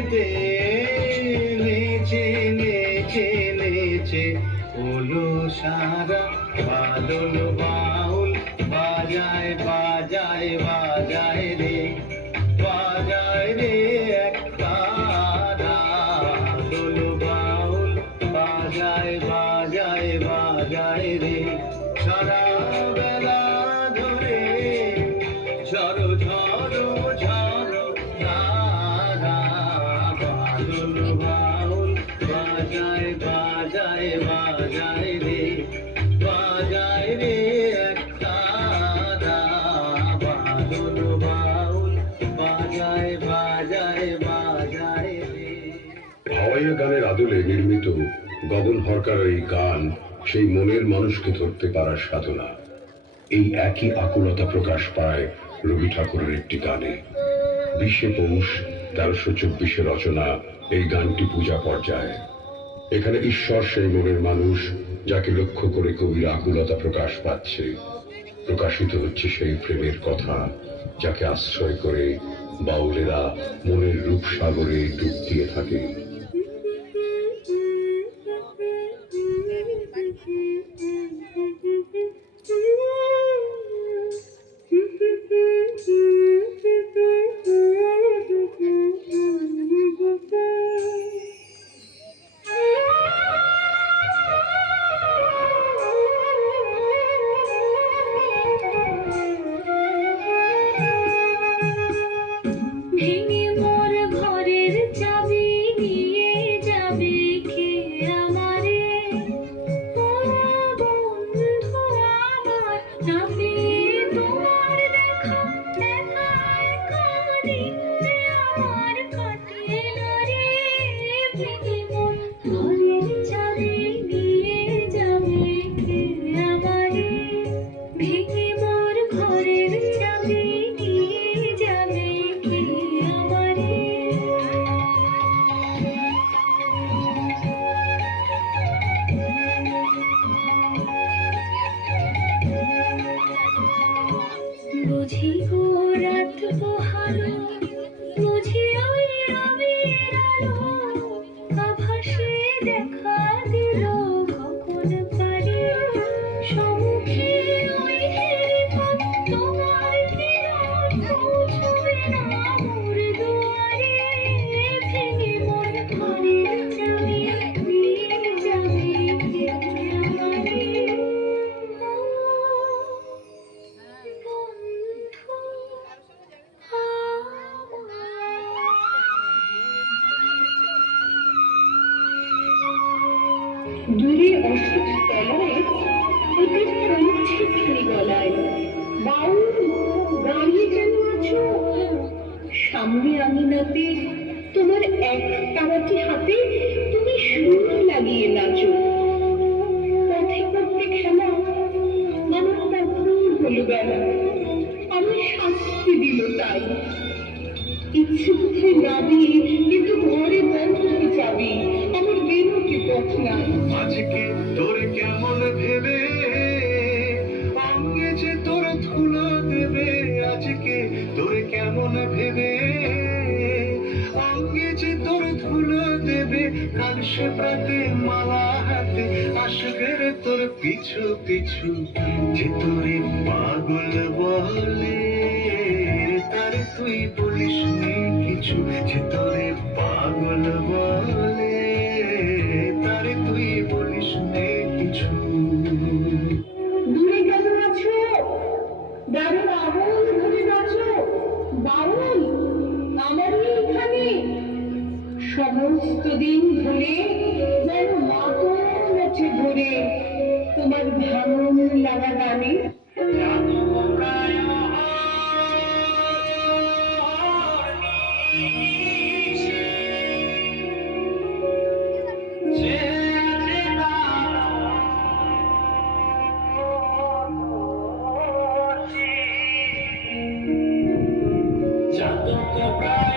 মেতে নেচে নেচে নেচে হলো সারা বাদল বাউল বাজায় বাজায় বাজায় রে বাজায় রে এক তারা বাদল বাউল বাজায় বাজায় বাজায় রে সারা বেলা ধরে ঝড়ো ঝড়ো ঝড়ো তারা বাদল বাউল বাজায় বাজায় বাজায় রে বাজায় রে এক তারা বাদল বাউল বাজায় বাজায় বাজায় রে। ভাওয়াইয়া গানের আদলে নির্মিত গগন হরকার এই গান সেই মনের মানুষকে ধরতে পারার সাধনা। এই একই আকুলতা প্রকাশ পায় রবি ঠাকুরের একটি গানে। 20 পৌষ 1324 রচনা এই গানটি পূজা পর্যায়ে। এখানে ঈশ্বর সেই মনের মানুষ যাকে লক্ষ্য করে কবির আকুলতা প্রকাশ পাচ্ছে। প্রকাশিত হচ্ছে সেই প্রেমের কথা যাকে আশ্রয় করে বাউলেরা মনের রূপসাগরে ডুব দিয়ে থাকে। বুঝি গো রাত পোহালো বুঝি ওই রবির আলো আভাসে দেখা দিল কখন পারে সম্মুখে ওই হেরিপথ তোমার কিরণ পৌঁছবে না মোর দুয়ারে ভেঙে মন ঘরের চাবি নিয়ে যাবে কে আমারে। দূরে অসুখ তলায় ওদের চলছে ফিরে গলায় বাউল দাঁড়িয়ে কেন আছো সামনে আঙিনাতে তোমার এক তারাটি হাতে তুমি সুর লাগিয়ে নাচো। পথে পথে খেলা আমার তারপর হলো বেলা আমি শাস্তি দিল তাই ইচ্ছে কোথায় নাবি কিন্তু ঘরে বন্ধ যাবি আমার বেরোতে পথ নাই। আজকে তোর কেমন ভেবে অঙ্গে যে তোর ধুলো দেবে আজকে তোর কেমন ভেবে অঙ্গে যে তোর ধুলো দেবে কাল সে প্রাতে মালা হাতে আসবে রে তোর পিছু পিছু যে তোরে পাগল বলে তার তুই বলিস নি কিছু যে তোরে পাগল বলে তারে তুই বলিস নে কিছু। দূরে কেন আছো দারুণ আগুন ধরে নাচো বাউল আমারই এখানে সমস্ত দিন ধরে যেন মাতন আছে ধরে তোমার ভাঙন লাগা গানে। Jangan